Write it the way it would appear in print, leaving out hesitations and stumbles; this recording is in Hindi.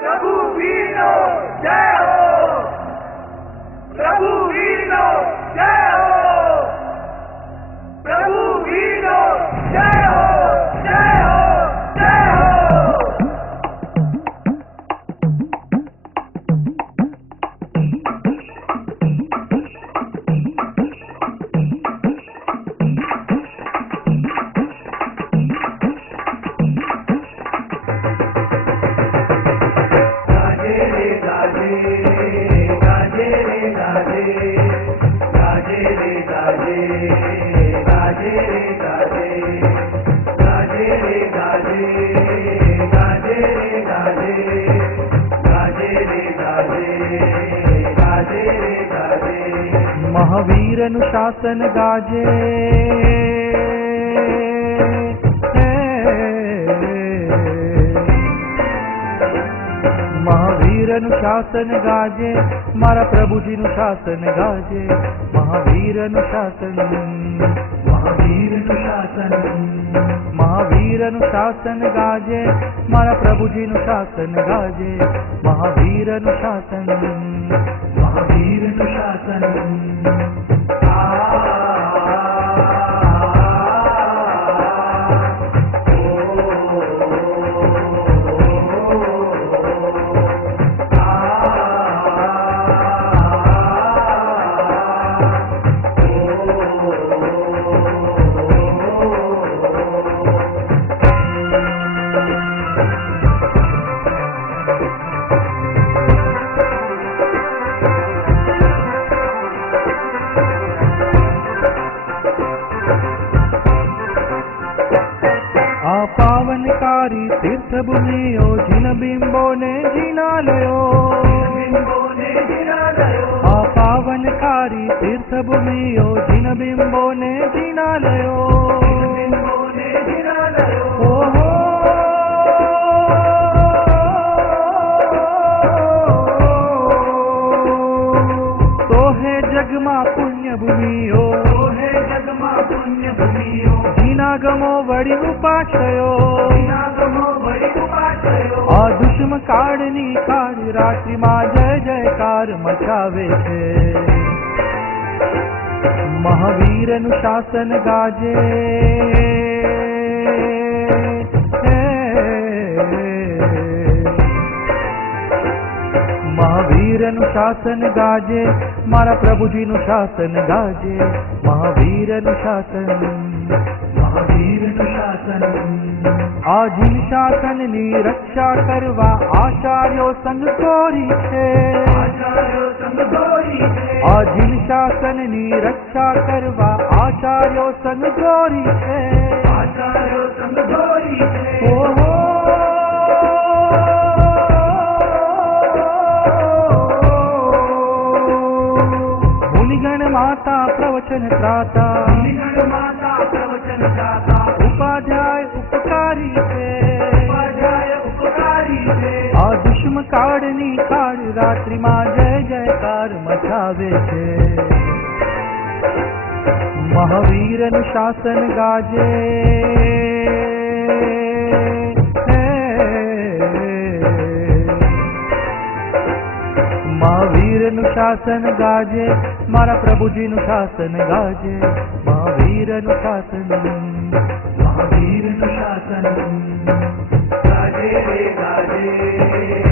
प्रभु वीरो जय हो, प्रभु वीरो जय हो, प्रभु वीरो जय हो, जय हो, जय हो। महावीर अनुशासन गाजे, महावीर अनुशासन गाजे, मारा प्रभु जी नु शासन गाजे। महावीर अनुशासन, महावीर अनुशासन, महावीर अनुशासन गाजे, मारा प्रभु जी नु शासन गाजे। महावीर अनुशासन, महावीर अनुशासन। पावनकारी तीर्थ भूमियो जिन बिंबो ने जिनालयो, आ पावनकारी तीर्थ भूमियो जिन बिंबो ने जिनालयो। ओहो तो है जगमा पुण्य भूमियो, तो है जगमा पुण्य भूमियो। जिनागमो वड़ी उपाश्रयो, आ दुष्म काळनी काळ रात्रि मां जय जयकार मचावे छे। महावीर अनुशासन गाजे, महावीर अनुशासन गाजे, मारा प्रभु जी नु शासन गाजे। महावीर अनुशासन, महावीर अनुशासन। आजिन शासन नी रक्षा करवा आचार्यो संग कोरी छे, आचार्यो संग कोरी छे। आजिन शासन नी रक्षा करवा आचार्यो संग कोरी छे, आचार्यो संग कोरी छे। ओहो मुनिगण माता प्रवचन त्राता, मुनिगण माता प्रवचन त्राता। उपाध्याय उपकारी छे, उपाध्याय उपकारी छे। आ दुष्म काळनी काळ रात्रि मां जय जयकार मचावे छे। महावीर अनुशासन गाजे, महावीर अनुशासन गाजे, मारा प्रभु जी नु शासन गाजे। महावीर अनुशासन, महावीर अनुशासन गाजे रे गाजे।